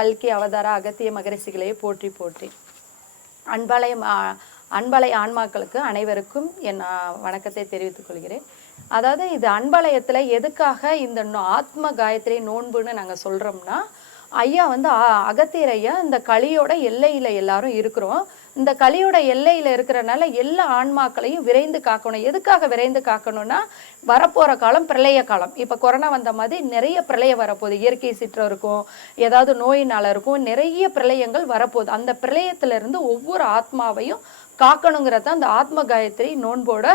கல்கி அவதார அகத்திய மகரிஷிகளே போற்றி போற்றி. அன்பலை அன்பலை ஆன்மாக்களுக்கு அனைவருக்கும் என் வணக்கத்தை தெரிவித்துக் கொள்கிறேன். அதாவது இது அன்பலயத்தில் எதுக்காக இந்த நோ- ஆத்ம காயத்ரி நோன்புன்னு நாங்கள் சொல்கிறோம்னா ஐயா வந்து அ- அகத்தியர் ஐயா இந்த களியோட எல்லையில் எல்லாரும் இருக்கிறோம். இந்த கலியோட எல்லையில் இருக்கிறனால எல்லா ஆன்மாக்களையும் விரைந்து காக்கணும். எதுக்காக விரைந்து காக்கணும்னா வரப்போகிற காலம் பிரளய காலம். இப்போ கொரோனா வந்த மாதிரி நிறைய பிரளயம் வரப்போகுது. இயற்கை சீற்றம் இருக்கும் ஏதாவது நோயினால் இருக்கும் நிறைய பிரளயங்கள் வரப்போகுது. அந்த பிரளயத்திலிருந்து ஒவ்வொரு ஆத்மாவையும் காக்கணுங்கிறது தான் இந்த ஆத்ம காயத்ரி நோன்போட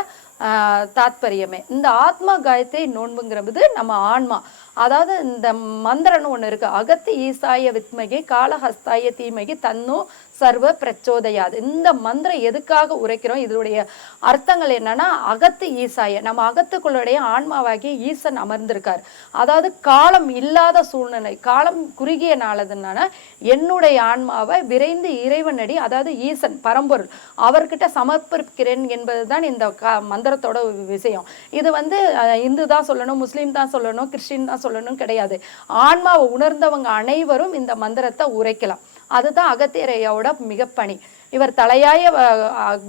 ஆஹ், தாத்பரியமே. இந்த ஆத்ம காயத்ரி நோன்புங்கிறது நம்ம ஆன்மா அதாவது இந்த மந்திரம்னு ஒன்று இருக்கு. அகத்து ஈசாய வித்மகி காலஹஸ்தாய தீமகி தன்னோ சர்வ பிரச்சோதயாது. இந்த மந்திரம் எதுக்காக உரைக்கிறோம்? இதனுடைய அர்த்தங்கள் என்னன்னா அகத்து ஈசாய நம்ம அகத்துக்குள்ளுடைய ஆன்மாவாகிய ஈசன் அமர்ந்திருக்கார். அதாவது காலம் இல்லாத சூழ்நிலை காலம் குறுகிய நாளதுனால என்னுடைய ஆன்மாவை விரைந்து இறைவனடி அதாவது ஈசன் பரம்பொருள் அவர்கிட்ட சமர்ப்பிக்கிறேன் என்பதுதான் இந்த க மந்திரத்தோட விஷயம். இது வந்து இந்து தான் சொல்லணும் முஸ்லீம் தான் சொல்லணும் கிறிஸ்டின் தான் சொல்லணும் கிடையாது. ஆன்மாவை உணர்ந்தவங்க அனைவரும் இந்த மந்திரத்தை உரைக்கலாம். அதுதான் அகத்தியரையோட மிகப்பணி. இவர் தலையாய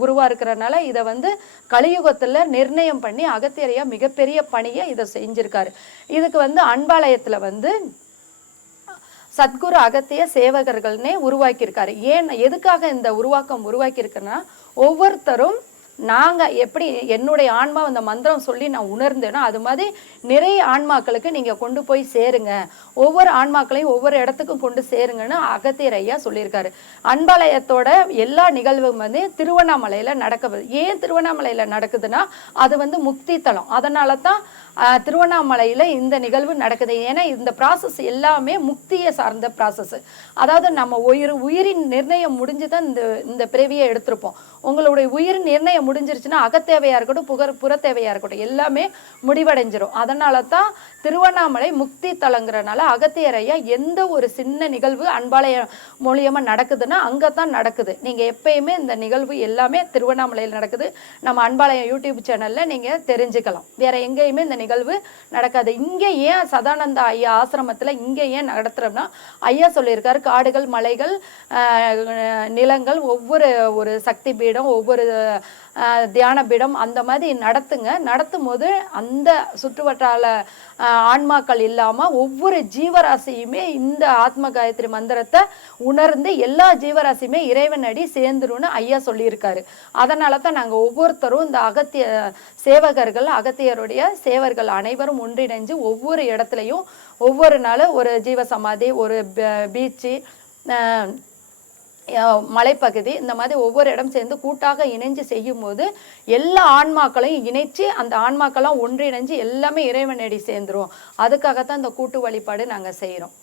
குருவா இருக்கிறனால இதை வந்து கலியுகத்துல நிர்ணயம் பண்ணி அகத்தியரையா மிகப்பெரிய பணியை இதை செஞ்சிருக்காரு. இதுக்கு வந்து அன்பாலயத்துல வந்து சத்குரு அகத்திய சேவகர்கள்னே உருவாக்கியிருக்காரு. ஏன் எதுக்காக இந்த உருவாக்கம் உருவாக்கியிருக்குன்னா ஒவ்வொருத்தரும் நாங்கள் எப்படி என்னுடைய ஆன்மா அந்த மந்திரம் சொல்லி நான் உணர்ந்தேனோ அது மாதிரி நிறைய ஆன்மாக்களுக்கு நீங்கள் கொண்டு போய் சேருங்க. ஒவ்வொரு ஆன்மாக்களையும் ஒவ்வொரு இடத்துக்கும் கொண்டு சேருங்கன்னு அகத்தியர் ஐயா சொல்லியிருக்காரு. அன்பாலயத்தோட எல்லா நிகழ்வும் வந்து திருவண்ணாமலையில் நடக்குது ஏன் திருவண்ணாமலையில் நடக்குதுன்னா அது வந்து முக்தி தலம் அதனால தான் ஆஹ், திருவண்ணாமலையில் இந்த நிகழ்வு நடக்குது. ஏன்னா இந்த ப்ராசஸ் எல்லாமே முக்தியை சார்ந்த ப்ராசஸ் அதாவது நம்ம உயிர் உயிரின் நிர்ணயம் முடிஞ்சு தான் இந்த இந்த பிறவியை எடுத்திருப்போம். உங்களுடைய உயிர் நிர்ணயம் முடிஞ்சிருச்சுன்னா அகத்தேவையாக இருக்கட்டும் புகர் புறத்தேவையாக இருக்கட்டும் எல்லாமே முடிவடைஞ்சிரும். அதனால தான் திருவண்ணாமலை முக்தி தலங்கிறனால அகத்தியரையா எந்த ஒரு சின்ன நிகழ்வு அன்பாலய மூலியமா நடக்குதுன்னா அங்கே தான் நடக்குது. நீங்கள் எப்பயுமே இந்த நிகழ்வு எல்லாமே திருவண்ணாமலையில் நடக்குது. நம்ம அன்பாலயம் யூடியூப் சேனலில் நீங்கள் தெரிஞ்சுக்கலாம். வேற எங்கேயுமே இந்த நிகழ்வு நடக்காது. இங்கே ஏன் சதானந்த ஐயா ஆசிரமத்தில் இங்கே ஏன் நடத்துகிறோம்னா ஐயா சொல்லியிருக்காரு காடுகள் மலைகள் நிலங்கள் ஒவ்வொரு ஒரு சக்தி பீடம் ஒவ்வொரு தியான பீடம் அந்த மாதிரி நடத்துங்க. நடத்தும் போது அந்த சுற்றுவட்டார ஆன்மாக்கள் இல்லாமல் ஒவ்வொரு ஜீவராசியுமே இந்த ஆத்ம காயத்ரி மந்திரத்தை உணர்ந்து எல்லா ஜீவராசியுமே இறைவனடி சேர்ந்துருன்னு ஐயா சொல்லியிருக்காரு. அதனால தான் நாங்கள் ஒவ்வொருத்தரும் இந்த அகத்திய சேவகர்கள் அகத்தியருடைய சேவர்கள் அனைவரும் ஒன்றிணைஞ்சு ஒவ்வொரு இடத்துலையும் ஒவ்வொரு நாளும் ஒரு ஜீவசமாதி ஒரு பீச்சு மலைப்பகுதி இந்த மாதிரி ஒவ்வொரு இடம் சேர்ந்து கூட்டாக இணைஞ்சு செய்யும் போது எல்லா ஆன்மாக்களையும் இணைச்சு அந்த ஆன்மாக்கெல்லாம் ஒன்றிணைஞ்சு எல்லாமே இறைவனடி சேர்ந்துரும். அதுக்காகத்தான் இந்த கூட்டு வழிபாடு நாங்கள் செய்கிறோம்